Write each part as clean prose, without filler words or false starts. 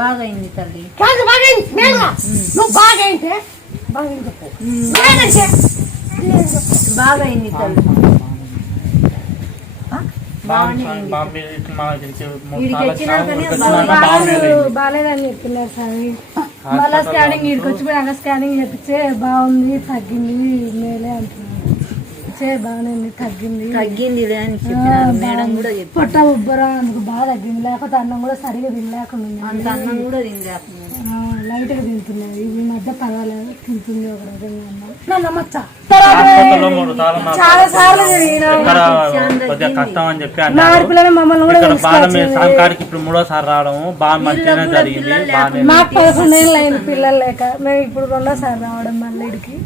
బాగా అయింది తల్లి. కాదు బాగా అయింది. నువ్వు బాగా అయితే బాగా చెప్పు. బాగా అయింది తల్లి. బాగాలేదని చెప్తున్నారు సార్. మళ్ళీ స్కానింగ్ ఇక్కడికి వచ్చిపోయాక స్కానింగ్ చెప్తే బాగుంది తగ్గింది మేలే అంటున్నారు. బాగానే తగ్గింది అని చెప్పినారు మేడం కూడా. పొట్ట ఉబ్బరా అందుకు బాగా తగ్గింది. లేకపోతే అన్నం కూడా సరిగా తినలేకుండా అంత అన్నం కూడా తినలేకుండా లైట్ గా తింటున్నది. ఈ మధ్య పర్వాలేదు తింటుంది. ఒక రకంగా నమ్మచ్చా చాలా సార్లు పిల్లలు మమ్మల్ని కూడా ఇప్పుడు 3వ రావడం బాగా మంచిగా జరిగింది. మాకు 11 ఏళ్ళు అయింది పిల్లలు లేక. మేము ఇప్పుడు 2వ రావడం మళ్ళీ ఇడికి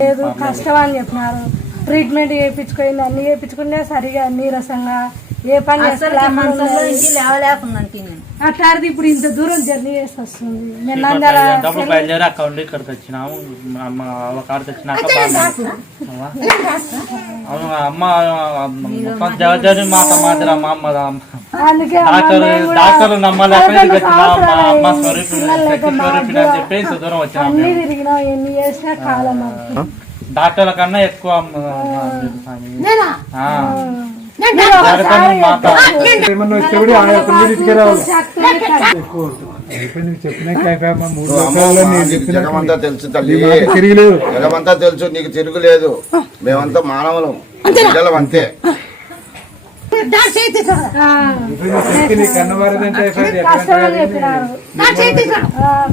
లేదు కష్టం అని చెప్పినారు. ట్రీట్మెంట్ చేయించుకుంది అన్ని చేయించుకునే సరిగా నీరసంగా ఏ పని అట్లాంటిది ఇప్పుడు ఇంత దూరం జర్నీ చేసి వస్తుంది. బయలుదేరి అక్కడ ఉండి ఇక్కడికి వచ్చినాము. జరి మాట మాదిరి మా అమ్మ డాక్టర్లు నమ్మలేక అమ్మ స్వరూపిణి అని చెప్పేసి దూరం వచ్చినాము. తిరిగినా ఎన్ని చేసినా కాలం డాక్టర్ల కన్నా ఎక్కువ జగమంతా తెలుసు తల్లి, జగమంతా తెలుసు. నీకు తిరుగులేదు. మేమంతా మానవులం, ప్రజలం అంతే.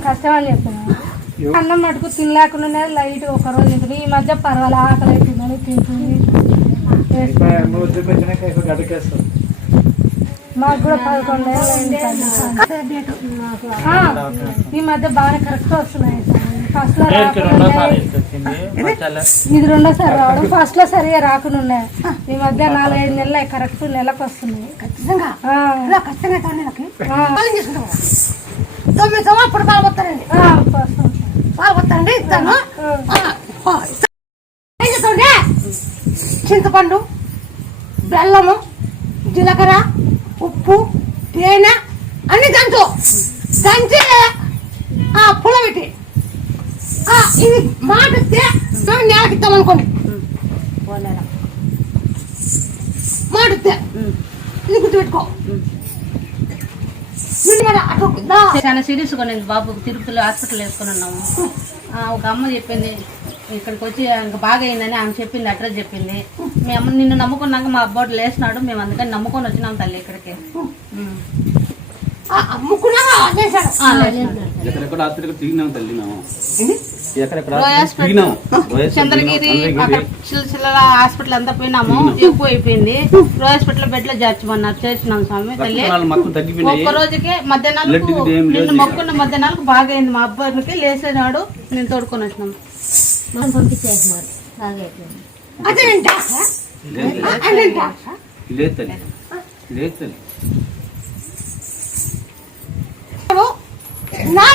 కష్టమని చెప్పినారు. అన్నం మటుకు తినలేకుండా లైట్ ఒక రోజు తింటుంది. ఈ మధ్య పర్వాలే ఆకలి అవుతుందని తింటుంది. మాకు కూడా 11 ఏళ్ళు అయింది. ఈ మధ్య బాగా కరెక్ట్ వస్తున్నాయి. ఫస్ట్ లో ఇది 2వ రావడం. ఫస్ట్ లో సరిగా రాకుండా ఉన్నాయి. ఈ మధ్య 4-5 నెలలు కరెక్ట్ నెలకు వస్తున్నాయి. ఖచ్చితంగా 9 సంవత్సరాలు పాలు వస్తారండి. పాలు వస్తారండి ఇస్తాను. ఏం చేస్తాండి? చింతపండు, బెల్లము, జీలకర్ర, ఉప్పు, తేనె అన్ని దంచు పులబెట్టి ఇది మాటిస్తే మేము నెలకి ఇస్తామనుకోండి. మాటిస్తే ఇది గుర్తుపెట్టుకో. చాలా సీరియస్ గా నేను బాబు తిరుపతిలో హాస్పిటల్ వేసుకుని ఉన్నాము. ఒక అమ్మ చెప్పింది ఇక్కడికి వచ్చి ఇంకా బాగా అయిందని ఆమె చెప్పింది. అడ్రస్ చెప్పింది. మేము నిన్ను నమ్ముకున్నాక మా అబ్బాయి లేచినాడు. మేము అందుకని నమ్ముకొని వచ్చినాం తల్లి ఇక్కడికి. చంద్రగిరి చిల్లర హాస్పిటల్ అంతా పోయినాము. ఎక్కువ అయిపోయింది. హాస్పిటల్ బెడ్ లో చేర్చమన్నారు. చేర్చినాం స్వామి తల్లి. ఒక్క రోజుకే మధ్యాహ్నాలకు నిన్ను మొక్కున్న మధ్యాహ్నాలకు బాగా అయింది. మా అబ్బాయికి లేచినాడు. నేను తోడుకొని వచ్చినాము. పంపించేసినారు.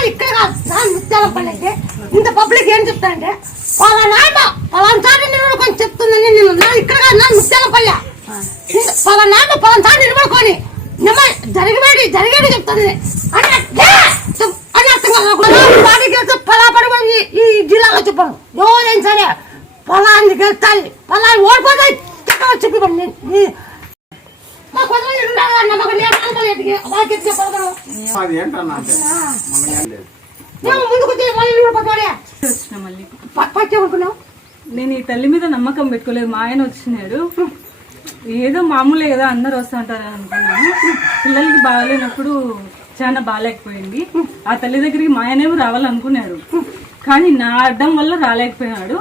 ఇక్కడ ముత్యాలపల్లి ఇంత పబ్లిక్ ఏం చెప్తానంటే పలానా నిలబడుకొని చెప్తుందని నేను ఇక్కడ ముత్యాలపల్లి పలానా పలానా నిలబడుకొని జరిగేది చెప్తుంది అని పలాపడి ఈ జిల్లాలో చెప్పాను. ఎవరైనా సరే పొలాన్ని గెలుస్తాయి, పొలాన్ని ఓడిపోతాయి చెప్పండి. నేను ఈ తల్లి మీద నమ్మకం పెట్టుకోలేదు. మా ఆయన వచ్చినాడు. ఏదో మామూలే కదా అందరు వస్తూ ఉంటారని అనుకున్నాను. పిల్లలకి బాగాలేనప్పుడు చాలా బాగాలేకపోయింది. ఆ తల్లి దగ్గరికి మా ఆయనేమో రావాలనుకున్నాడు. కానీ నా అడ్డం వల్ల రాలేకపోయినాడు.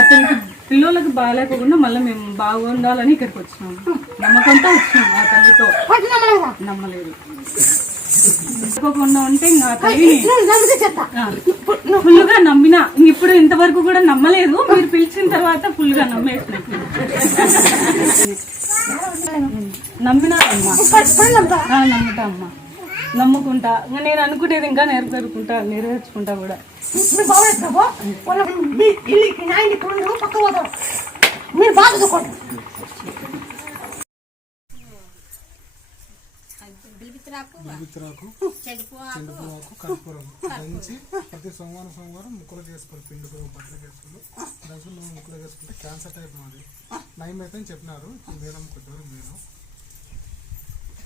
అతనికి పిల్లలకు బాగాలేకుండా మళ్ళీ మేము బాగుండాలని ఇక్కడికి వచ్చినాము. నమ్మకంతో వచ్చినాము. ఆ తల్లితో నమ్మలేదు. అనుకోకుండా ఉంటే ఇంకా తల్లిని ఫుల్ గా నమ్మినా. ఇప్పుడు ఇంతవరకు కూడా నమ్మలేదు. మీరు పిలిచిన తర్వాత ఫుల్ గా నమ్మేసినట్టు నమ్మినా అమ్మా. నమ్ముతా అమ్మా, నమ్ముకుంటా. నేను అనుకునేది ఇంకా నెరవేర్చుకుంటా కూడా. మీరు బాగా చదువుకోండి. ముగిత్రాకు చెండుపురాకు కర్పూరం దంచి ప్రతి సోమవారం ముక్కలకు వేసుకోవాలి. పిండి బట్టలకు వేసుకోవాలి. దంచి నువ్వు ముక్కలు వేసుకుంటే క్యాన్సర్ టైప్ మాది నయం అయితే అని చెప్పినారు. మేడం కొద్దివరకు మేడం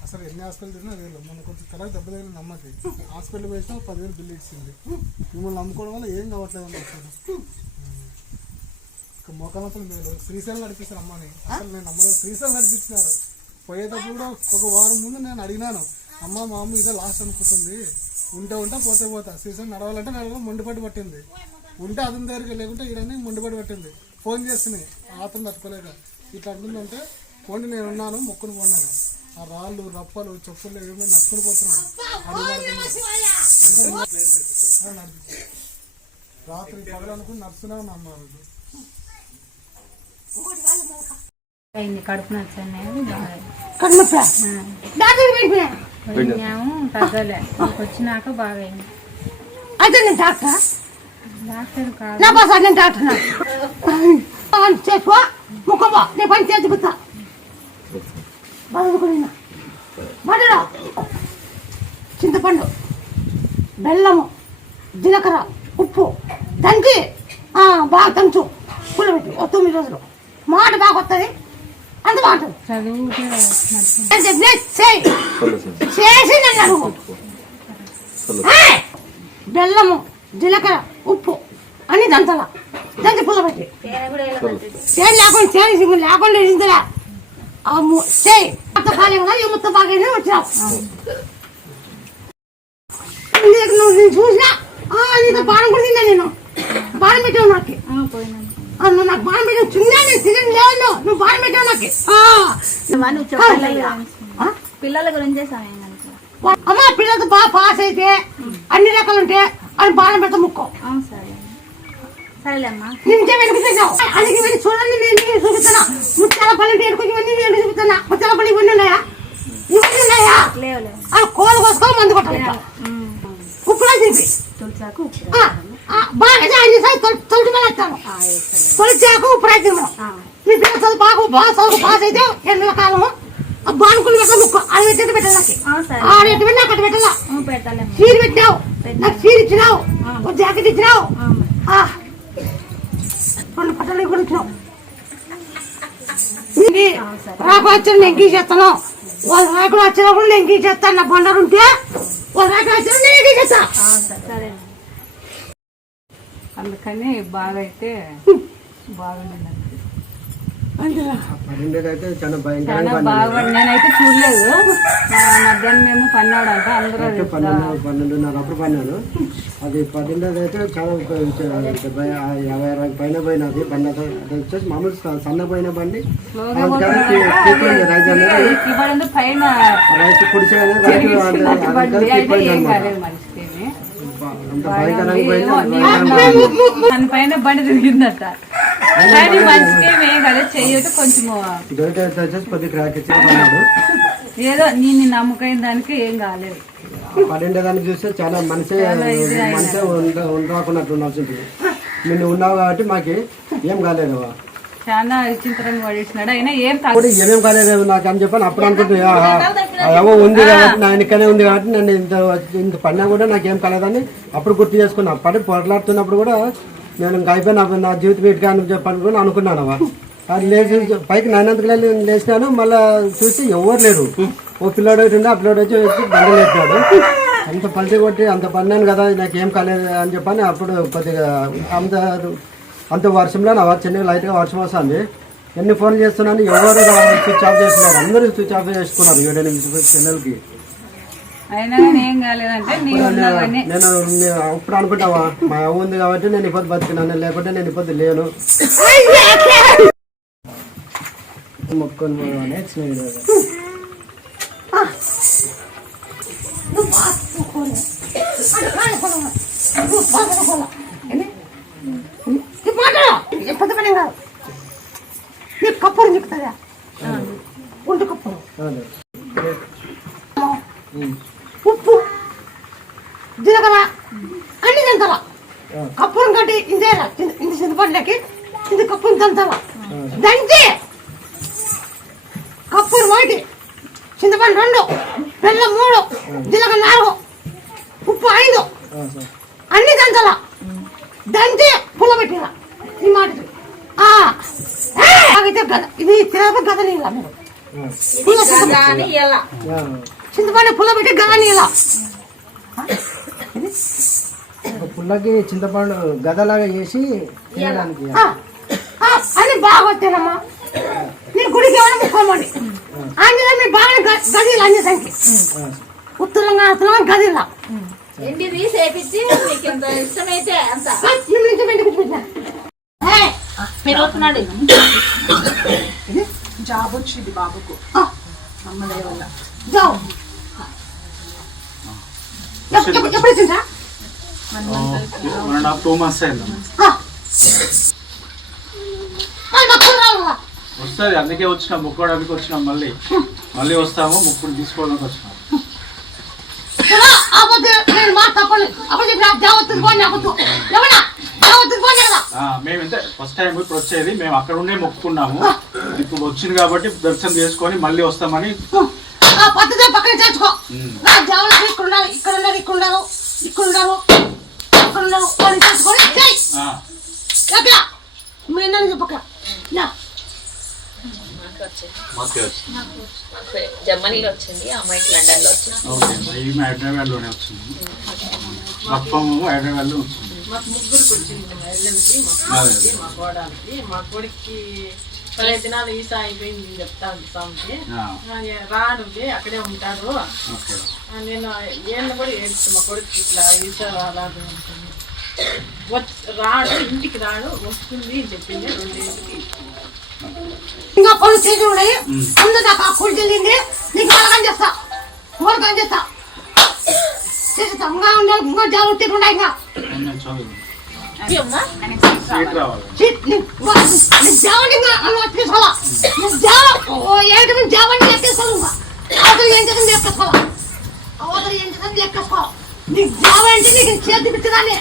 అసలు ఎన్ని హాస్పిటల్ తిన్నా వేలు మొన్న కొంచెం తర్వాత దెబ్బ దగ్గర నమ్మకి హాస్పిటల్ వేసినా 10,000 బిల్లు ఇచ్చింది. మిమ్మల్ని నమ్ముకోవడం వల్ల ఏం కావట్లేదు అని అసలు మోకాలతో మేలు శ్రీశైలం నడిపిస్తారు అమ్మని. అసలు నేను నమ్మలేదు. శ్రీశైలం నడిపించినారు. పోయేటప్పుడు కూడా ఒక వారం ముందు నేను అడిగినాను, అమ్మ మా అమ్మ ఇదే లాస్ట్ అనుకుంటుంది, ఉంటే పోతా శ్రీశైలం నడవాలంటే నడవడం మొండిపట్టు పట్టింది. ఉంటే అతని దగ్గరికి లేకుంటే ఈడని మొండిపట్టు పట్టింది. ఫోన్ చేస్తున్నాయి ఆతం తట్టుకోలేక ఇట్లా అంటుందంటే పోండి నేను ఉన్నాను మొక్కును పోన్నాను. ఆ రాళ్ళు రప్పలు చెప్పులు ఏమో నడుచుకుని పోతున్నాను. రాత్రి పగలనుకుని నడుస్తూనే ఉన్నా అమ్మ రోజు. కడుపు నచ్చాము తగ్గలే, వచ్చినాక బాగా అయింది. అయితే నేను డాక్టర్ డాక్టర్ కాదు, నా బాస నేను డాక్టర్ చేసుకో ముక్కబా నేను పని చేతుకుతా బాగున్నా మటలో చింతపండు బెల్లము జీలకర్ర ఉప్పు దంచి బాగా దంచు పుల్ల పెట్టి 9 రోజులు మాట బాగా వస్తుంది. అంత మాట చేసి నన్ను అడుగు. బెల్లము జీలకర్ర ఉప్పు అన్ని దంతల దంచి పుల్ల పెట్టి చేయి లేకుండా ఇంతలా చేయి మొత్తం బాగా కదా ఈ మొత్తం బాగా వచ్చినావు. నేను చూసినా నీతో బాణం కూడా తిన్నా. నేను బాణం పెట్టావు నాకు. నాకు బాణం పెట్టావు చిన్నా నేను తిరిగి లేవు. నువ్వు బాణం పెట్టావు నాకు. పిల్లల గురించి అమ్మ పిల్లలతో బాగా పాస్ అయితే అన్ని రకాలు ఉంటే అని బాణం పెడతా ముక్కో. సరేలేమ్మా, ఇంకే వెనుకుతున్నావు అడిగి వెళ్ళి చూడండి. నేను చూపిస్తున్నా ముత్యాల పల్లి ఎడుకుని ఇవన్నీ నేను చూపిస్తున్నా. ముత్యాల పల్లి ఇవన్నీ ఉన్నాయా? ఇవన్నీ ఉన్నాయా? కోళ్ళు కోసుకొని మందు కొట్టాలి. ఉప్పులో తిప్పి బాగా తొలిచి వేస్తాను. తొలిచాక ఉప్పు రైతు మీ పిల్లల చదువు బాగా చదువు పాస్ అయితే ఎండల కాలము బానుకులు పెట్ట ముక్క అది పెట్టేది పెట్టాలి. ఆడెట్టు పెట్టినా అక్కడ పెట్టాలా. చీర పెట్టినావు నాకు చీర ఇచ్చినావు జాకెట్ ఇచ్చినావు 2 పట్టాలు కూడా ఇచ్చినావు. రాకు వచ్చిన నేను గీసేస్తాను. వాళ్ళ రాకులు వచ్చినప్పుడు నేను గీసేస్తాను. నా బండారు ఉంటే వాళ్ళ రాకులు వచ్చిన నేను గీసేస్తా. అందుకని బాగా అయితే బాగుంది. చాలా బాగా నేనైతే చూడలేదు. మధ్యాహ్నం మేము పన్నాడంట అందరూ 12:30 పన్నాను. అది 12 అయితే చాలా 50-60 పైన పోయినది బండి. అది వచ్చేసి మామూలు సన్న పోయిన బండి. పైన రైతు కుడిసే పైన బండి తిరిగిందట. మనిషికి కదా చెయ్యటం కొంచెం కొద్ది క్రాక్ ఇచ్చాడు. ఏదో నేను నమ్మకైన దానికి ఏం కాలేదు. 12 దానికి చూస్తే చాలా మనసే ఉండకున్నట్టు ఉండాల్సింది. నేను ఉన్నావు కాబట్టి మాకు ఏం కాలేదు. చాలా విచిత్రంగా పడేసినాడు. అయినా ఏం కాలేదు నాకు అని చెప్పాను. అప్పుడు అనుకుంటున్నా ఏమో ఉంది కాబట్టి నా వెనకనే ఉంది కాబట్టి నన్ను ఇంత పడినా కూడా నాకేం కాలేదని అప్పుడు గుర్తు చేసుకున్నా. పడి పొరలాడుతున్నప్పుడు కూడా నేను ఇంకా అయిపోయినా నా జీవితం వీటిగా అని చెప్పని కూడా అనుకున్నాను. అది లేచి పైకి నాయనంతకు లేచినాను. మళ్ళీ చూసి ఎవరు లేరు. ఓ పిల్లోడు ఉండే ఆ పిల్లోడు వచ్చి బండి లేపినాడు. అంత పల్చి కొట్టి అంత పడినాను కదా నాకేం కాలేదు అని చెప్పని అప్పుడు కొద్దిగా అంత వర్షంలో నా చిన్న లైట్గా వర్షం వస్తుంది. ఎన్ని ఫోన్లు చేస్తున్నాను ఎవరు స్విచ్ ఆఫ్ చేస్తున్నారు. అందరూ స్విచ్ ఆఫ్ చేసుకున్నారు 7-8 పిల్లలకి. అయినా ఏం కాలేదంటే నేను ఇప్పుడు అనుకుంటావా మా అవ్వ ఉంది కాబట్టి నేను ఇబ్బంది బతికినాను, లేకుంటే నేను ఇబ్బంది లేను. మొక్కుని కప్పులు చెప్తుందా ఒంటి కప్పులు ఉప్పు జీలకర్ర అన్ని తింటారా. కప్పును కట్టి ఇంతేలా ఇంత చింతపండులకి ఇంత కప్పును తంతారా. దంచి కప్పులు ఒకటి చింతపండు 2 బెల్లం 3, జీలకర్ర 4, ఉప్పు 5 అన్ని దంచాల. దంచి పుల్లబెట్టిరా ఈ మాటకి. గద ఇది తిరగ గద నీళ్ళ మీరు చింతపండు పుల్లబెట్టి గద నీళ్ళ పుల్లకి చింతపండు గదలాగా చేసి తినడానికి అని బాగా వచ్చానమ్మా. మీరు గుడికి ఏమైనా ముక్కోమండి ఆంజనేయ మీరు బాగా గదిలు అన్ని సంఖ్య ఉత్తరంగా గదిలా ఎండిది చేపించి మీకు ఎంత ఇష్టమైతే అంత మీరు వస్తున్నాడు. జాబ్ వచ్చింది బాబుకు అమ్మదయ వల్ల. ఎప్పుడు వచ్చిందా? 1.5-2 months అయింది. వస్తుంది, అందుకే వచ్చినాం, మొక్కోడానికి వచ్చినాం. మళ్ళీ వస్తాము, మొక్కుడు తీసుకోవడానికి వచ్చినాం. మేము ఇంతే ఫస్ట్ టైం ఇప్పుడు వచ్చేది. మేము అక్కడ ఉండే మొక్కుకున్నాము. ఇప్పుడు వచ్చింది కాబట్టి దర్శనం చేసుకొని మళ్ళీ వస్తామని పద్ధతి పక్కన చేర్చుకో. ఇక్కడ ఉన్నారు, ఇక్కడ ఉన్నారు, ఇక్కడ ఉన్నారు, ఇక్కడ ఉన్నారు, అక్కడ ఉన్నారు, వాళ్ళు చేసుకొని మీ చెప్పక జర్మనీలో వచ్చింది, అమ్మాయికి లండన్ లో వచ్చింది. హైదరాబాద్ లోనే వచ్చింది. హైదరాబాద్ లో వచ్చింది. మాకు ముగ్గురికి వచ్చింది. మా ఇళ్ళకి, మా కోడలికి, మా కొడుక్కి 10 దినాలు ఈసా అయిపోయింది చెప్తాను స్వామికి. రానుంది అక్కడే ఉంటాడు. నేను ఏళ్ళు కూడా ఏడుస్తాను మా కొడుకు ఇట్లా ఈసా రాదు ఉంటుంది. రాడు, ఇంటికి రాడు, వస్తుంది అని చెప్పింది. 2 డేస్కి ఇంకా పనులు చేసి ఉన్నాయి. ముందు నాకు ఆ కూలి చెల్లింది, నీకు వాళ్ళకని చేస్తా, వాళ్ళకని చేస్తా చేస్తా. ఇంకా ఉండాలి, ఇంకా జాగ్రత్తగా ఉన్నాయి. ఇంకా తీసుకోవాలా జావని లెక్కేసుకోవాలి. అవతలు ఏం చేసింది లెక్కేసుకోవాలా, అవతలు ఏం చేసింది లెక్కేసుకోవాలి. నీకు జావ అంటే నీకు చేతి పిచ్చదాన్ని.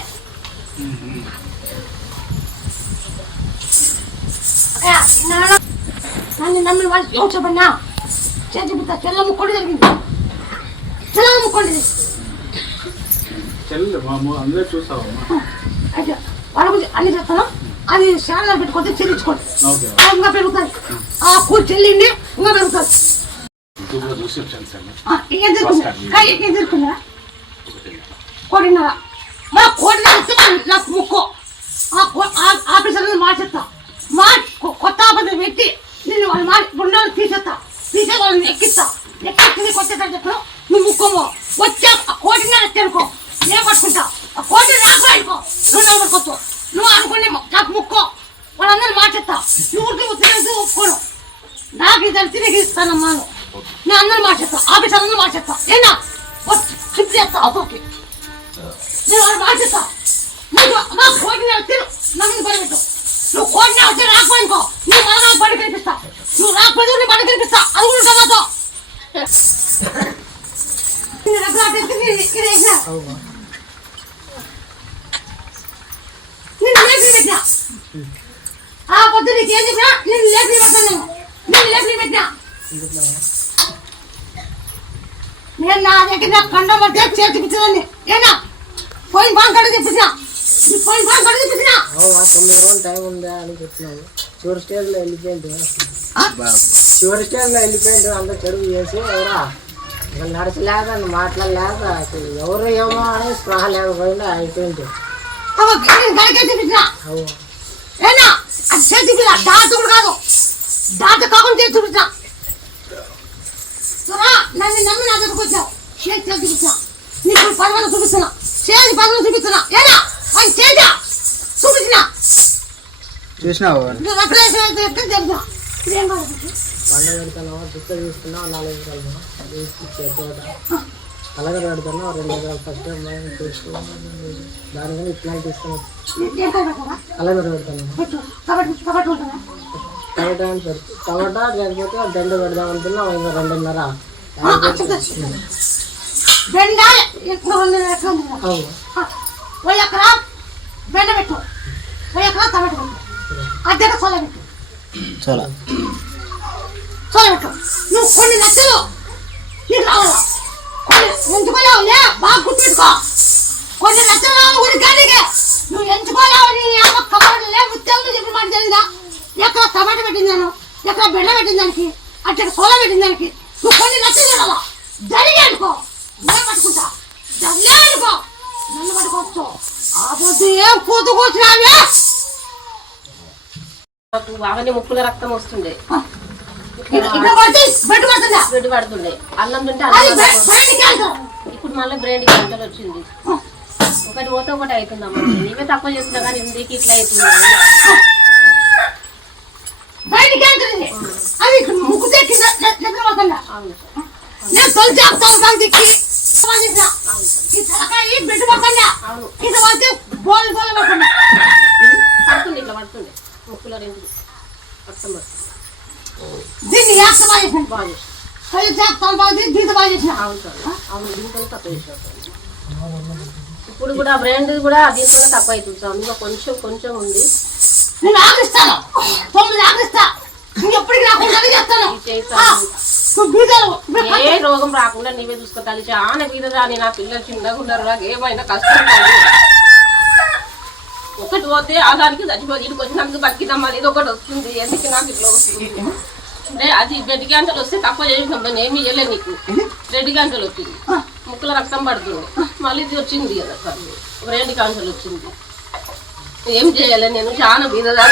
నన్ను నమ్మిన వాళ్ళు ఎవరు చెప్పన్నా చేతి పిచ్చ చెల్ల ముక్కోడి జరిగింది. చెల్ల ముక్కోడి అందరూ చూసావమ్మా. వాళ్ళ అన్ని చెప్తాను. అది శాలలో పెట్టుకుంటే చెల్లించుకోండి, ఇంకా పెరుగుతుంది. ఆ కూలి చెల్లిండి ఇంకా పెరుగుతుంది. ఏం జరుగుతుందా? కోడిన్నర మా కోడిన్నర నాకు ముక్కో. ఆఫీసర్ మార్చేస్తా, కొత్త ఆఫీసర్ పెట్టి నేను వాళ్ళు గుండెలు తీసేస్తా, తీసే వాళ్ళని ఎక్కిస్తా. ఎక్కించి కొట్టేసరి చెప్పను నువ్వు ముక్కోమో. వచ్చా కోడిన్నర తెరుకో, నేను పట్టుకుంటా. ఆ కోటి రాకో అనుకో, నువ్వు పట్టుకోవచ్చు. నువ్వు అనుకునే నాకు ముక్కో, వాళ్ళందరూ మార్చేస్తా. నువ్వు ఒప్పుకోను. నాకు ఇది తెలిసి నీకు ఇస్తానమ్మా. నేను అందరూ మార్చేస్తా, ఆఫీసర్ అందరూ మార్చేస్తా. ఏనా షిఫ్ట్ చేస్తా అవతలకి, నేను వాళ్ళు మార్చేస్తా. నాకు కోడిన తిరు నన్ను పడిపెట్టు. నువ్వు కోడిన వచ్చి రాకపోనుకో, నువ్వు మళ్ళా పడి కనిపిస్తా. నువ్వు రాకపోతే నీ పడి కనిపిస్తా. అది కూడా నాతో నేను లేపి పెట్టినా. ఆ పొద్దు నీకు ఏం చెప్పినా నేను లేపి పెట్టాను. నేను లేపి పెట్టినా. నేను నా దగ్గర కండం పడితే చేతి పిచ్చదాన్ని. ఏనా పోయిన బాగా కడ తెప్పించినా, పోయిన బాగా కడ తెప్పించినా. 9 రోజులు టైం ఉందా అని చెప్తున్నాను. చివరి స్టేజ్లో వెళ్ళిపోయింది. చివరి స్టేజ్లో వెళ్ళిపోయింది. అంత చెడుగు చేసి ఎవరా నడచలేక మాట్లాడలేక ఎవరు ఏమో అని స్పృహ లేకపోయింది. అయిపోయింది. ఏనా అది చేతి పిల్ల దాచుడు కాదు, దాచ కాకుండా చేసి చూపించా. నన్ను నమ్మి నా దగ్గరకు వచ్చావు. చేతి చూపించా, నీకు 10 మంది చూపిస్తున్నా, చేతి 10 మంది చూపిస్తున్నా. ఏనా అది చేసా చూపించిన చూసినావు. చెప్తా పండుగ పెడతాను, దుక్క తీసుకున్నావు 4 ఎకరాలు తోట. అలాగే పెడతాను 2 ఎకరాలు ఫస్ట్ తీసుకున్నాను. దానికన్నా ఇట్లా తీసుకున్నాను. అలాగే పెడతాను. టమాటా లేకపోతే దండ పెడదాం అనుకున్నా. ఇంకా 2.5 బెండ ఇప్పుడు 1 ఎకరా బెండ పెట్టు, 1 ఎకరా టమాటా పెట్టు, అద్దెక సోల పెట్టు. సోల పెట్టు. నువ్వు కొన్ని లక్షలు నీకు రావాలా? ఎంచుకోలేవులే బాగా గుర్తుపెట్టుకో కొన్ని లక్షలు కూడా గాడిగా నువ్వు ఎంచుకోలేవు నీ అమ్మ కబర్లు లేవు తెలుగు చెప్పి మాట తెలియదా ఎక్కడ టమాటా పెట్టింది నేను ఎక్కడ బెండ పెట్టింది దానికి అట్లా సోల పెట్టింది దానికి నువ్వు కొన్ని లక్షలు తినాలా జరిగే అనుకో నేను పట్టుకుంటా జరిగే అనుకో నన్ను పట్టుకోవచ్చు ఆ పొద్దు ఏం కూతుకొచ్చినావే బాగానే ముక్కుల రక్తం వస్తుండే ఇక్కడ పడితే బెడ్ పడుతుందా బ్రెడ్ పడుతుండే అన్నం తింటే అది అన్నం బయటికి వెళ్తావు ఇప్పుడు మళ్ళీ బ్రెయిన్ గంటలు వచ్చింది ఒకటి పోతే ఒకటి అవుతుందమ్మా నీవే తక్కువ చేస్తున్నా కానీ ఇందుకు ఇట్లా అవుతుంది బయటికి వెళ్తుంది అది ఇక్కడ ముక్కు తెచ్చి దగ్గర పడుతుందా అవును నేను తొలి చేస్తాను దిక్కి ఈ తలకాయ బెడ్ పడుతుందా ఇది పడితే బోల్ బోల్ పడుతుందా పడుతుంది ఇట్లా పడుతుంది ముక్కుల రెండు రక్తం పడుతుంది దీన్ని యాక్ట్ బాగా చేసిన బాగా చేస్తాం తొలి చేస్తాను బాగా దీంతో బాగా చేసిన అవును సార్ అవును దీంతో తక్కువ చేసాం ఇప్పుడు కూడా బ్రాండ్ కూడా దీంతోనే తక్కువ అవుతుంది సార్ ఇంకా కొంచెం కొంచెం ఉంది నేను ఆగిస్తాను 9 ఆగిస్తా నువ్వు ఎప్పటికి రాకుండా చేస్తాను నువ్వు బీదలు ఏ రోగం రాకుండా నీవే చూసుకోవాలి చాలా బీదగా నా పిల్లలు చిన్నగా ఉన్నారు నాకు ఏమైనా కష్టం కాదు ఒకటి పోతే ఆధారికి చచ్చిపోతే ఇటుకు వచ్చినందుకు బతికిద్దామా ఇది ఒకటి వస్తుంది ఎందుకు నాకు ఇట్లా వస్తుంది అంటే అది 2 గంటలు వస్తే తక్కువ చేసినాం నేను ఏమి ఇవ్వలేదు నీకు 2 గంటలు వచ్చింది ముక్కుల రక్తం పడుతుంది మళ్ళీ ఇది వచ్చింది కదా సార్ 2 గంటలు వచ్చింది ఏం చేయాలి నేను చాలా బీదగా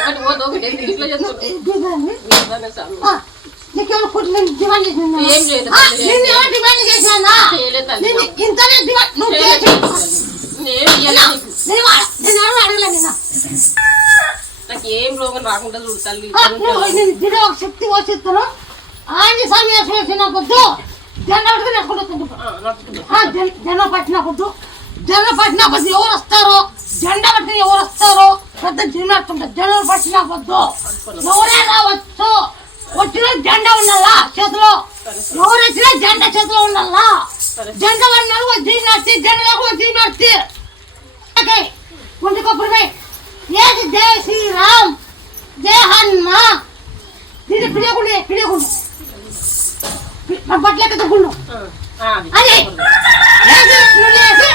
ఒకటి పోతే ఒకటి ఎందుకు ఇట్లా చేస్తుంది బీదగానే సార్ నీకేమైనా కుట్టిన డిమాండ్ చేసినా ఏం చేయలేదు నేను ఎవరు డిమాండ్ చేసినా చేయలేదు నేను ఇంతనే డిమాండ్ నువ్వు చేసి ఏం ఇవ్వలేదు నీకు నేను ఎవరు అడగలేదు నాకు ఏం రోగం రాకుండా చూడు తల్లి నేను ఒక శక్తి వచ్చిస్తాను ఆంజీ సమయం చేసిన పొద్దు జెండా పట్టుకుని నడుచుకుంటూ జెండా పట్టిన పొద్దు జెండా పట్టిన పొద్దు ఎవరు వస్తారో జెండా పట్టిన ఎవరు వస్తారో పెద్ద జెండా జెండా పట్టిన పొద్దు ఎవరే రావచ్చు వచ్చిన జెండా ఉండాలా చేతిలో ఎవరు వచ్చినా జెండా చేతిలో ఉండాలా జెండా పడినారు వచ్చి నడిచి జెండా వచ్చి నడిచి ఒంటి కొబ్బరి ఏది జై శ్రీరామ్ జై హనుమా దీన్ని పిడియకుండా బట్టలెక్క తగ్గుండు అదే నువ్వు లేసి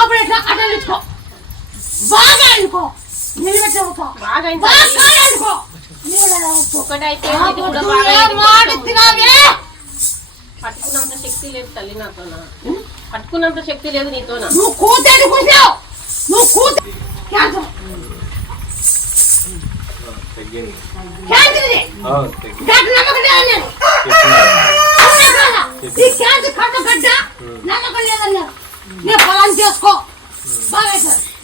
అప్పుడు ఎట్లా అట్లా నిలుచుకో బాగా అనుకో నిలబెట్టుకో బాగా అనుకో పట్టుకున్నంత శక్తి లేదు తల్లి నాతో పట్టుకున్నంత శక్తి లేదు నీతోనా నువ్వు కూర్చొని కూర్చావు నువ్వు కూర్చో క్యాన్సర్ క్యాన్సర్ డాక్టర్ నమ్మకం లేదన్నారు ఈ క్యాన్సర్ కట్టగడ్డ నమ్మకం లేదన్నారు నేను ఫలాన్ని చేసుకో బాగా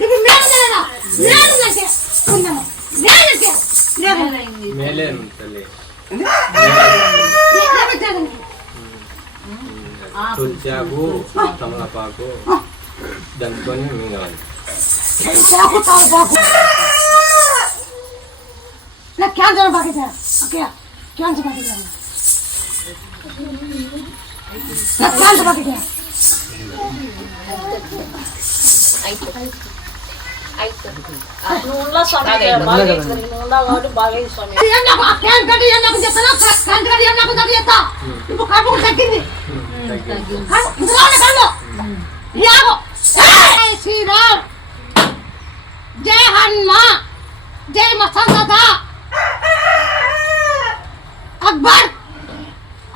ఇప్పుడు మేడం లేదా లేదంటే ఉందమ్మా లేదంటే తులసాకు తమలపాకు దంచుకొని మింగాలి నాకు క్యాన్సర్ బాగా ఓకే క్యాన్సర్ బాగా నాకు క్యాన్సర్ బాగా శ్రీరామ్ జై హనుమా జై మస్తాన్ అక్బర్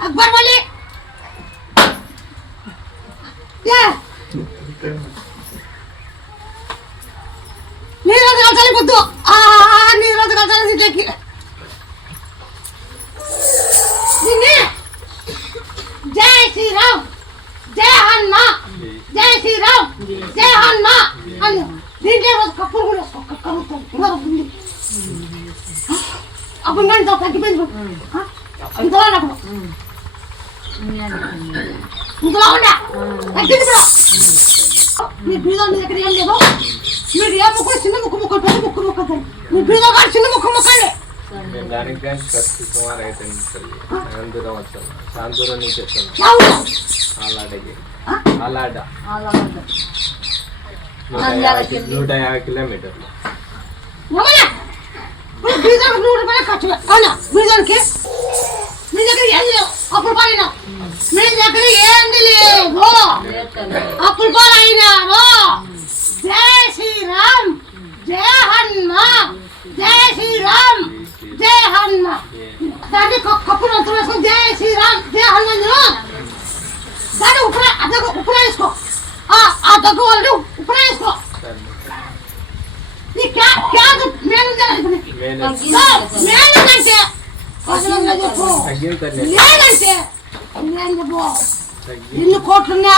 అక్బర్ వలి నీరోజు కలచాలి పొద్దు నీరోజు కలచాలి సీట్లకి జై శ్రీరామ్ జై హనుమా జై శ్రీరామ్ జై హనుమా అని దీంట్లో రోజు కప్పులు కూడా కలుగుతాను అప్పుడు నేను తగ్గిపోయింది ఇంతలో ఉన్నప్పుడు ఇంతలో ఉండా తగ్గింది మీ బీదో మీ దగ్గర ఏం లేదు మీరు ఏ ముక్కలు చిన్న ముక్కు ముక్కలు పెద్ద ముక్కు ముక్కలు మీ బీదో గారు చిన్న ముక్కు ముక్కలే దానికి కానీ కత్తి కుమార్ అయితే దూరం వచ్చాను శాంతూరం నుంచి వచ్చాను అలాడకి అలాడ 150 కిలోమీటర్లు బీదో 100 రూపాయలు ఖర్చు అవునా బీదోకి మీ దగ్గర ఏం లేవు అప్పుడు పడినా మీ దగ్గర దగ్గు వాళ్ళు ఇప్పుడు వేసుకో నీ క్యాన్ మేలుందా మేలుందంటే లేదంటే ఎన్ని కోట్లున్నా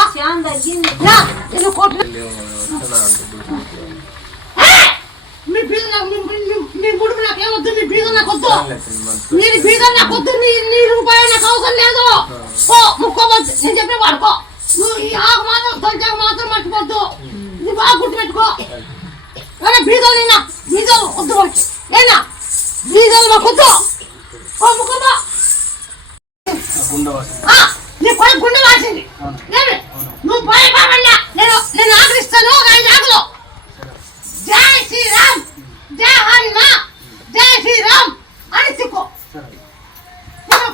ఎన్ని కోట్లు మీ గుడుకు నాకు ఏమొద్దు మీ బీదం నాకు వద్దు మీరు బీదం నాకు వద్దు నీ రూపాయలు నాకు అవసరం లేదు ఓ ముక్కోవద్దు నేను చెప్పే వాడుకో నువ్వు ఈ ఆకు మాత్రం తొలిచాకు మాత్రం మర్చిపోద్దు ఇది బాగా గుర్తుపెట్టుకో అరే బీదలు నిన్న బీదలు వద్దు మనకి ఏనా బీదలు మాకు వద్దు ఓ ముక్కమ్మా నీ కొడుకు గుండె వాసింది నువ్వు భయపడన్నా నేను ఆకలిస్తాను 5 ఆకులు జై శ్రీరామ్ జై హనుమ జై శ్రీరామ్ అని తిక్కో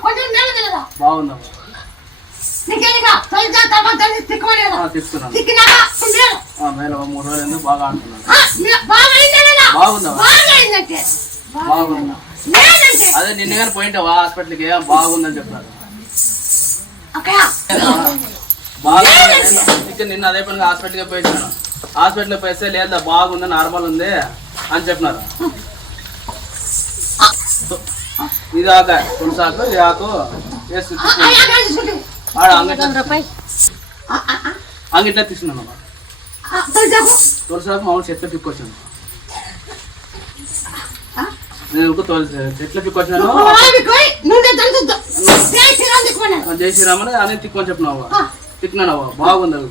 కొంచెం మేలు తెలియదా బాగుందా నీకేదిగా తొలిచా తర్వాత తిక్కమలేదా తిక్కినాక మేలు 3 రోజులు ఎందుకు బాగా అంటున్నాను బాగా అయిందా బాగుందా బాగా అయిందంటే బాగుందా లేదంటే అదే నిన్న కానీ పోయింటావా హాస్పిటల్కి బాగుందని చెప్పారు బాగా నిన్న అదే పనిగా హాస్పిటల్కి పోయించాను హాస్పిటల్కి పోయిస్తే లేదా బాగుంది నార్మల్ ఉంది అని చెప్పినారు ఇది ఆక తులసాకు ఈ ఆకు వేసి అంగిట్లా తీసుకున్నాను తులసాకు మామూలు చెట్లు పిక్కొచ్చాను నేను చెట్లు పిక్కొచ్చినాను జై శ్రీరామ్ అని అనే తిక్కుని చెప్పినావా తిక్కినావా బాగుంది అవి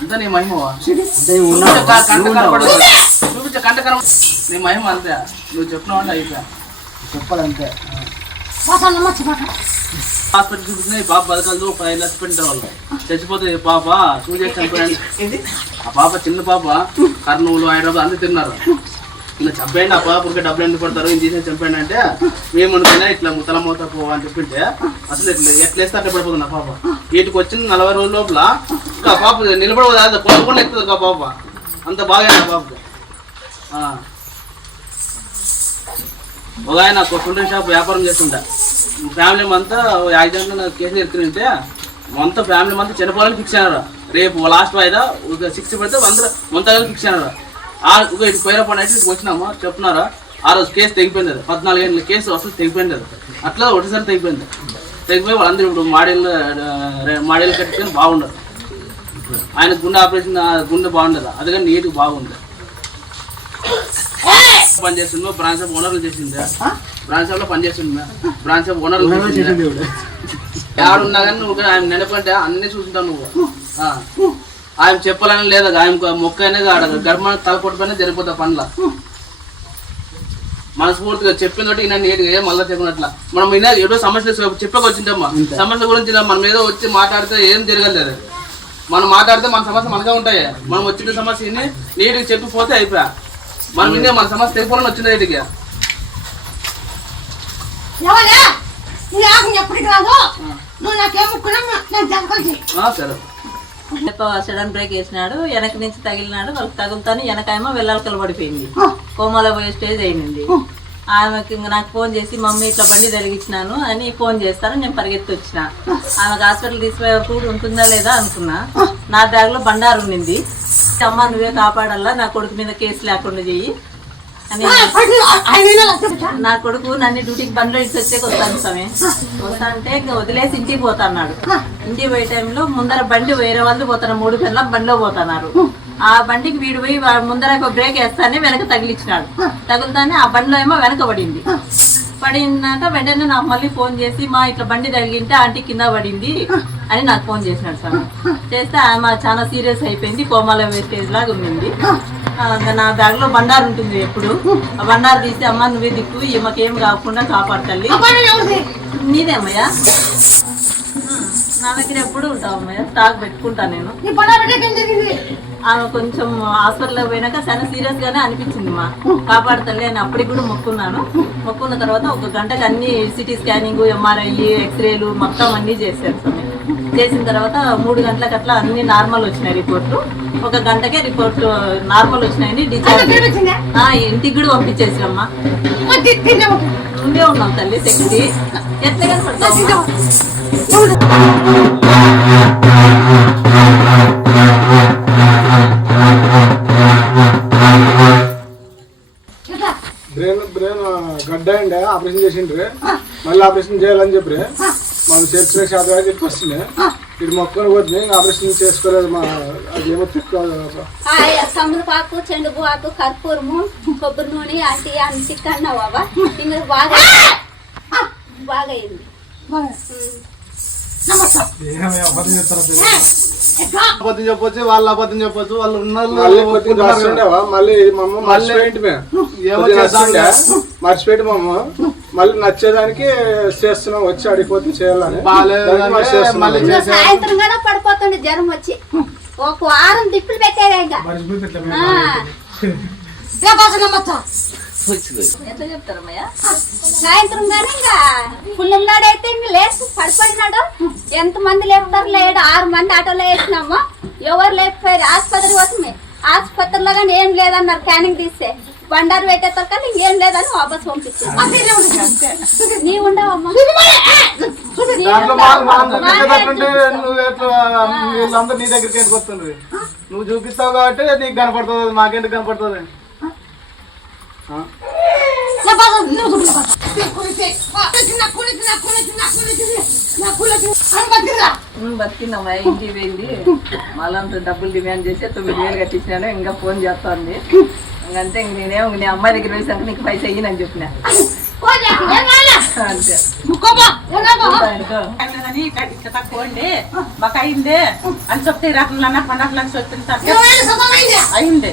అంతా నీ మహిమవా చూపించే కంటకరం నీ మహిమ అంతే నువ్వు చెప్పినావు అంటే అయిపోయా చెప్పాలంతే హాస్పిటల్ చూపించిన పాప బతకదు 5 లక్షలు పెట్టిన వాళ్ళు చచ్చిపోతే పాప సూజెక్ట్ చనిపోయాడు ఆ పాప చిన్న పాప కర్నూలు హైదరాబాద్ అన్ని తిన్నారు ఇలా చంపేయండి ఆ పాపకి డబ్బులు ఎందుకు పడతారు ఇది తీసేసి చంపేయండి అంటే మేము అనుకున్నా ఇట్లా ముతల మూత పోవా అని చెప్పింటే అసలు ఎట్లేస్తే అట్లా పడిపోతుంది ఆ పాప వీటికి వచ్చిన 40 రోజుల లోపల ఆ పాప నిలబడదు పొందకుండా ఎక్కుతుంది ఆ పాప అంత బాగా ఆ పాపకి ఒక ఆయన కుండ్రీ షాప్ వ్యాపారం చేస్తుంటా ఫ్యామిలీ అంతా యాక్సిడెంట్లో కేసులు ఎత్తుకుంటే మొత్తం ఫ్యామిలీ అంతా చనిపోవాలని ఫిక్స్ అయినారు రేపు లాస్ట్ వాయిదా 6 పెడితే 100 ఫిక్స్ అయినారు ఇటు పోయిన పని అయితే ఇటు వచ్చినాము చెప్తున్నారా ఆ రోజు కేసు తెగిపోయింది 14 ఏళ్ళ కేసు అసలు తెగిపోయింది అట్లా ఒకటిసారి తెగిపోయి వాళ్ళందరూ ఇప్పుడు మాడేలు కట్టుకొని బాగుండదు ఆయన గుండె ఆపరేషన్ గుండె బాగుండదు అది కానీ నీట్గా బాగుంది పని చేస్తుందో బ్రాంచ్ ఆఫ్ ఓనర్లు చేసింది బ్రాంచ్ ఆఫ్ లో పని చేస్తుంది బ్రాంచ్ ఆఫ్ ఓనర్లు ఎవడున్నా కానీ నువ్వు ఆయన నెనపంటే అన్ని చూసుకుంటావు నువ్వు ఆయన చెప్పాలని లేదా ఆయన మొక్క అనేది ఆడదు గర్భ తలపొట్టుపైన జరిగిపోతా పనుల మనస్ఫూర్తిగా చెప్పింది ఈయన నీట్గా మళ్ళీ చెప్పినట్లా మనం ఈయన ఏదో సమస్యలు చెప్పక వచ్చిందమ్మా సమస్య గురించి మనం ఏదో వచ్చి మాట్లాడితే ఏం జరగలేదు మనం మాట్లాడితే మన సమస్య మనకే ఉంటాయి మనం వచ్చిన సమస్యని నీట్గా చెప్పిపోతే అయిపోయా మనం ఇన్నే మన సమస్య తెగిపోవాలని వచ్చింది నీట్గా సరే సడన్ బ్రేక్ వేసినాడు వెనక నుంచి తగిలినాడు వాళ్ళకి తగులుతాను వెనకేమో వెళ్ళాలకలు పడిపోయింది కోమాలో పోయే స్టేజ్ అయింది ఆమెకి నాకు ఫోన్ చేసి మమ్మీ ఇట్లా బండి జరిగించినాను అని ఫోన్ చేస్తాను నేను పరిగెత్తి వచ్చిన ఆమెకు హాస్పిటల్ తీసుకుపోయేప్పుడు ఉంటుందా లేదా అనుకున్నా నా బ్యాగ్ లో బండారు ఉండింది అమ్మ నువ్వే కాపాడాలా నా కొడుకు మీద కేసు లేకుండా చెయ్యి అని నా కొడుకు నన్ను డ్యూటీకి బండ్లో ఇచ్చి వచ్చేకి వస్తాను సమయం వస్తా అంటే ఇంకా వదిలేసి ఇంటికి పోతాన్నాడు ఇంటికి పోయే టైంలో ముందర బండి వేరే వాళ్ళు పోతాను 3 గంటల బండిలో పోతున్నారు ఆ బండికి వీడు పోయి ముందర బ్రేక్ వేస్తానే వెనక తగిలిచ్చినాడు తగులుతానే ఆ బండిలో ఏమో వెనక పడింది పడినాక వెంటనే నాకు మళ్ళీ ఫోన్ చేసి మా ఇట్లా బండి తగిలింటే ఆంటీ కింద పడింది అని నాకు ఫోన్ చేసినాడు సార్ చేస్తే ఆమె చాలా సీరియస్ అయిపోయింది కోమాలో స్టేజ్ లాగా ఉండింది నా బ్యాగ్ లో బండారు ఉంటుంది ఎప్పుడు ఆ బండారు తీసి అమ్మ నువ్వే దిక్కు ఈమెకేం కాకుండా కాపాడతల్లి నీదేమయ్యా నా దగ్గర ఎప్పుడు ఉంటావమ్మయ్యా స్టాక్ పెట్టుకుంటా నేను ఆమె కొంచెం హాస్పిటల్లో పోయినాక చాలా సీరియస్ గానే అనిపించింది మా కాపాడతల్లి అని అప్పటికి కూడా మొక్కున్న తర్వాత 1 గంటకి అన్ని సిటీ స్కానింగ్ ఎంఆర్ఐ ఎక్స్రేలు మొత్తం అన్ని చేశారు చేసిన తర్వాత 3 గంటలకు అట్లా అన్ని నార్మల్ వచ్చినాయి రిపోర్ట్లు 1 గంటకే రిపోర్ట్లు నార్మల్ వచ్చినాయని డిశ్చార్జ్ ఇంటికి కూడా పంపించేసామ్మా నువ్వే ఉన్నావు తల్లి శక్తి ఎట్లా కనపడతావు బ్రెయిన్ గడ్డ అండి ఆపరేషన్ చేసిండ్రి మళ్ళీ ఆపరేషన్ చేయాలని చెప్పి మనం చేర్చుకునే శాతం చెప్పి వస్తుంది ఇది మొక్కలు పోతుంది ఆపరేషన్ చేసుకోలేదు మా అది ఏమో తమలపాకు చెండుగు ఆకు కర్పూరము కొబ్బరి నూనె అట్టి అన్ని అన్నావు బాబా ఇంకా బాగా అయింది అబద్ధం చెప్పొచ్చు వాళ్ళు అబద్ధం చెప్పొచ్చు వాళ్ళు మర్చిపెట్టి మమ్మ మళ్ళీ నచ్చేదానికి చేస్తున్నాం వచ్చి అడిగిపోతే చేయాలని సాయంత్రం కదా పడిపోతుండే జ్వరం వచ్చి ఒక వారం దిప్పులు పెట్టారు ఇంకా ఎట్లా చెప్తారమ్మయ్య? సాయంత్రం కానీ ఇంకా పుల్లన్నాడైతే ఇంకా లేచి పడిపోయినాడు. ఎంతమంది లేపుతారు లేడు 6 మంది ఆటోలో వేసినాము ఎవరు లేకపోయారు. ఆసుపత్రి పోతుంది ఆసుపత్రిలో కానీ ఏం లేదన్నారు. క్యానింగ్ తీస్తే బండారు పెట్టేస్తారు కానీ ఇంకేం లేదని వాపస్ పంపిస్తుంది. నీ ఉండవమ్మా నీ దగ్గరికి వస్తుంది నువ్వు చూపిస్తావు కాబట్టి నీకు కనపడుతుంది మాకేంటి కనపడుతుంది. బతికిందమ్మా ఇంటికి పోయింది. మళ్ళీ డబ్బులు డిమాండ్ చేసి 9,000 కట్టించినాను. ఇంకా ఫోన్ చేస్తుంది. ఇంకంతే ఇంక నేనేమో నీ అమ్మాయి దగ్గర వేసాక నీకు పైసా అయ్యిందని చెప్పిన అంతే. తక్కువ అండి మాకు అయిందే అని చెప్తే రకంలో 12 అయింది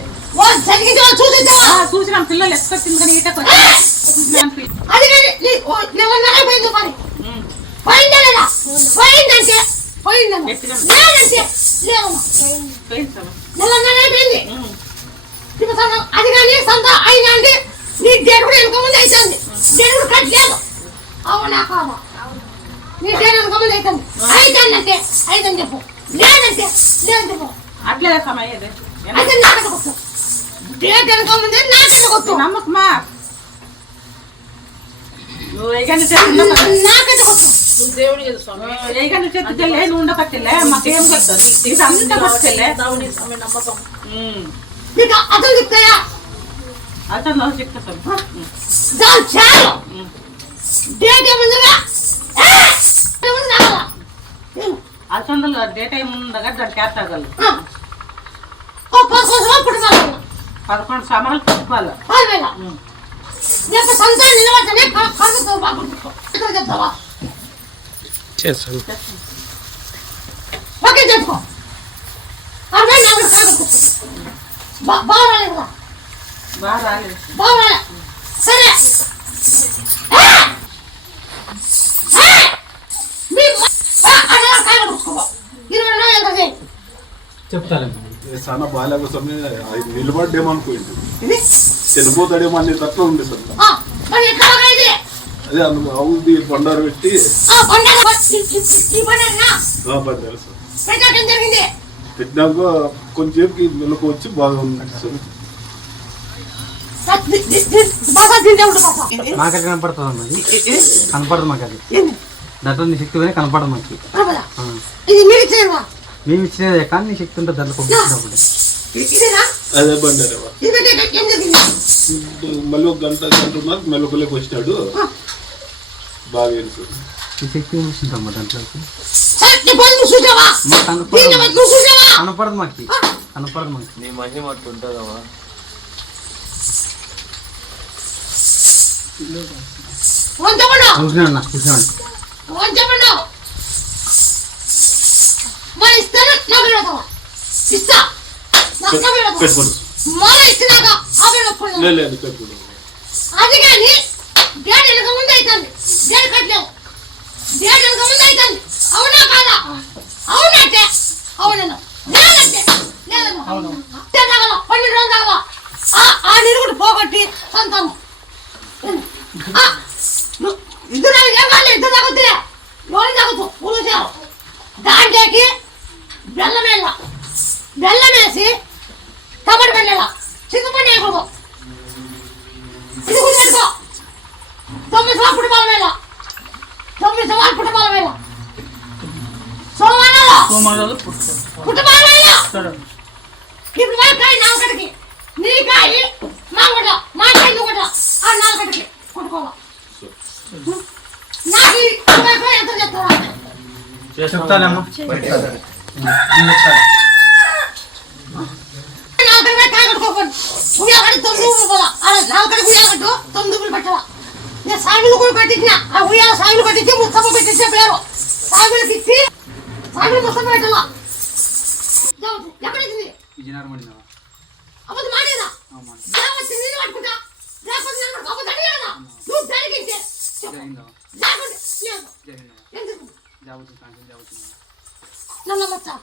చూసిన పిల్లలు ఎక్కొచ్చింది కానీ ఈటకు అది కానీ సొంత అయినా అండి నీ డేట్ కూడా వెనుక ముందు అవుతుంది. డేట్ కూడా కట్టలేదు. అవునా కాదా? నీ డేట్ వెనుక ముందు అవుతుంది. అయితందంటే అయితని చెప్పు, లేదంటే లేదని చెప్పు. అట్లే సమయ్యేది అయితే నాకట్టు కొట్టు. డేట్ వెనుక ముందే నాకట్టు కొట్టు. నమ్మకమా నువ్వు ఏగంటే నాకట్టు కొట్టు. దేవుడు ఏగంటే చెప్తే నువ్వు ఉండకట్టలే మాకేం చెప్తారు ఇది అంతా పట్టలే నమ్మకం నీకు అతను చెప్తాయా? అతను చెప్తాను దాని చాలు. డేట్ ఏముందిగా అతను డేట్ ఏముండగా దానికి ఏర్తాగలరు 11 సామాన్లు పుష్పాలు చేస్తాను. ఓకే చెప్పుకో. బాగా రాలేదు సరే చెప్తాను. చాలా బాగాలేక నిలబడ్డేమనుకోండి చనిపోతాడేమో అనే తక్కువ ఉంది సార్. అదే అందుకు అవుది బండారు పెట్టి పెట్టినాక కొంచెంసేపుకి మెలకు వచ్చి బాగుంది సార్. మాకు కనపడుతుంది అన్నది కనపడదు మాకు. అది దాంట్లో నీ శక్తి పోయి కనపడదు మాకు. మేము ఇచ్చినదే కానీ నీ శక్తి ఉంటుంది దాంట్లో పంపించినప్పుడు. అదే బండారు మళ్ళీ ఒక గంట మెలకులోకి వచ్చినాడు. బాగా సార్ ఈ శక్తి చూస్తుంటాం దాంట్లోకి కనపడదు మాకు. కనపడదు మాకు. నీ మహిమ అట్టు ఉంటుందమ్మా. చూసినా చూసినాడు అది కానీ డేట్ వెనక ముందు అవుతుంది. డేట్ కట్టలేవు. డేట్ వెనక ముందు అవుతుంది. అవునా కాదా? అవునంటే అవునను, లేదంటే లేదను. 12 రోజులు తాగల ఆ నీరు కూడా పోగొట్టి సంతాము ఇద్దరు ఏం కాదు. ఇద్దరు తాగుతులే ఎవరు తాగుతూ ఊరుసారు. దాంట్లోకి బెల్లం వేసి టమాటా వెళ్ళా చింతపండు వేయకూడదు. ఇది కూడా వేసుకో. 9 సవాలు పుట్టపాల వేళ 9 సవాలు పుట్టపాల వేళ ఇప్పుడు కాయ నాలుగడికి నీ కాయ మా కూడా మా కాయ నువ్వు కూడా ఆ నాలుగడికి కొట్టుకోవాలి నాకు ఎంత చెప్తారా చెప్తానమ్మా నాలుగడికి కాయ కొట్టుకోకండి ఉయ్యాగడ్డి 9 రూపాయలు అలా నాలుగడికి ఉయ్యాగడ్డు 9 రూపాయలు పెట్టాలా నేను సాగులు కూడా కట్టించిన ఆ ఉయ్యాల సాగులు కట్టించి ముస్తఫా పెట్టించే పేరు సాగులు తిట్టి సాగులు ముస్తఫా పెట్టాలా ఎక్కడైంది అబద్ధం మాడేదా దేవచ్చి నీళ్ళు పట్టుకుంటా లేకపోతే నేను అబద్ధం అడిగానా నువ్వు జరిగింటే లేకుంటే ఎందుకు నన్ను మొత్తా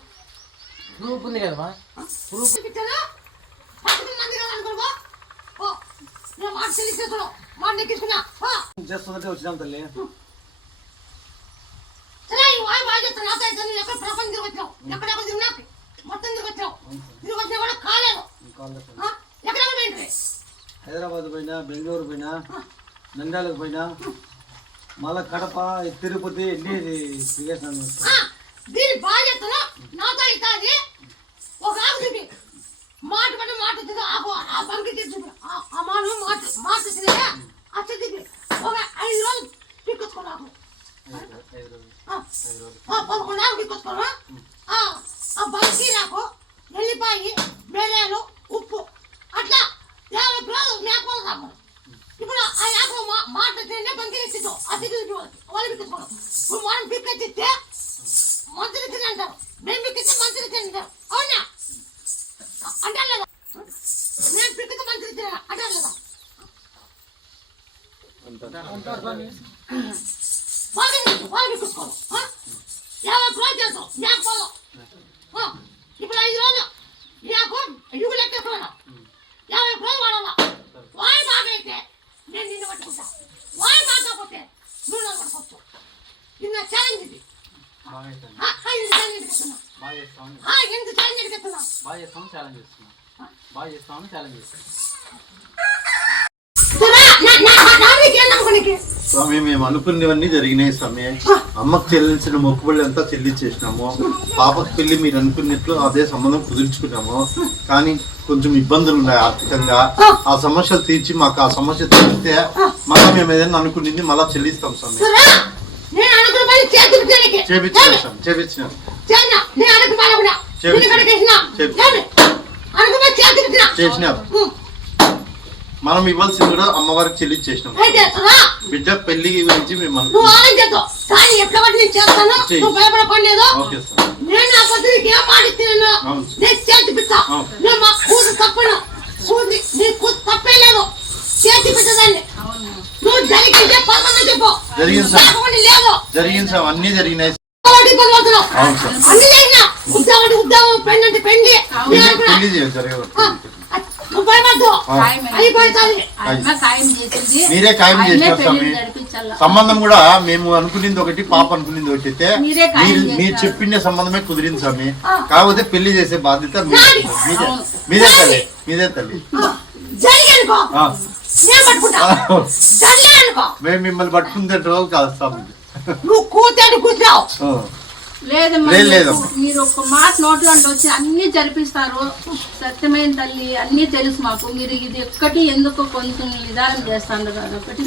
ప్రూఫ్ ఉంది కదా ప్రూఫ్ ఇచ్చానా 10 మంది కదా అనుకోవా ఓ నేను మాట తెలిసేస్తాను మాట నెక్కించుకున్నా చేస్తుందంటే వచ్చినాం తల్లి సరే ఈ వాయి బాగా చెప్తాను నాతో అయితే నువ్వు ఎక్కడ ప్రపంచం తిరిగొచ్చావు ఎక్కడెక్కడ తిరిగినా మొత్తం తిరిగొచ్చావు తిరిగొచ్చినా కూడా కాలేదు ఎక్కడ ఏంటి హైదరాబాద్ పోయినా బెంగళూరు పోయినా నంద్యాలకు పోయినా మళ్ళా కడప తిరుపతి ఎన్ని తిరిగేసాను దీని బాధ్యతను నాతో అవుతుంది ఒక ఆకు చూపి మాట పడి మాట తిరిగి ఆ బంకి చూపి ఆ మానవ మాట తిరిగి అచ్చ తిరిగి ఒక 5 రోజులు పిక్కొచ్చుకున్నాకు 11 రోజులు పిక్కొచ్చుకోను ఆ బంకి నాకు ఎల్లిపాయి బెల్లాలు ఉప్పు అట్లా 50 రోజులు మేకలు రాము ఇప్పుడు ఆ యాకు మాట తింటే బంకి ఇచ్చితో ఆ తిరిగి వాళ్ళు పిక్కొచ్చుకోను ఇప్పుడు మనం పిక్కొచ్చితే మంత్రి తిని అంటారు మేము పిక్కితే మంత్రి తిని అంటారు అవునా అంటారు లేదా నేను పిక్కితే మంత్రి తిని అంటారు లేదా వాళ్ళు పిక్కొచ్చుకోను 50 రోజులు చేస్తాం మేకపోలో ఇప్పుడు 5 రోజులు నాకు ఇడుగు లెక్కేసుకోను 50 రోజులు వాడాలా వాయి బాగైతే నేను నిన్ను పట్టుకుంటా వాయి బాగపోతే నువ్వు నన్ను పట్టుకోవచ్చు ఇది నా ఛాలెంజ్ ఇది స్వామి మేము అనుకున్నవన్నీ జరిగినాయి స్వామి అమ్మకు చెల్లించిన మొక్కుబడి అంతా చెల్లించేసినాము పాపకు పెళ్లి మీరు అనుకున్నట్లు అదే సంబంధం కుదుర్చుకున్నాము కానీ కొంచెం ఇబ్బందులు ఉన్నాయి ఆర్థికంగా ఆ సమస్యలు తీర్చి మాకు ఆ సమస్య తీరితే మళ్ళా మేము ఏదైనా అనుకున్నది మళ్ళా చెల్లిస్తాం స్వామి చేసినాం మనం ఇవ్వాల్సింది కూడా అమ్మవారికి చెల్లించేసినాం బిడ్డ పెళ్లి గురించి మేము జరిగింది సార్ అన్ని జరిగినాయి మీరే ఖాయం చేసినారు స్వామి సంబంధం కూడా మేము అనుకునేది ఒకటి పాప అనుకునేది ఒకటి అయితే మీరు చెప్పిన సంబంధమే కుదిరింది స్వామి కాకపోతే పెళ్లి చేసే బాధ్యత మీదే తల్లి మీదే తల్లి మేము మిమ్మల్ని పట్టుకుంటే రోజు కాదు స్వామి లేదు మీరు ఒక మాట నోట్లో వచ్చి అన్ని జరిపిస్తారు సత్యమైన తల్లి అన్ని తెలుసు మాకు మీరు ఇది ఒక్కటి ఎందుకు కొంచెం నిదానం చేస్తాను కదా ఒకటి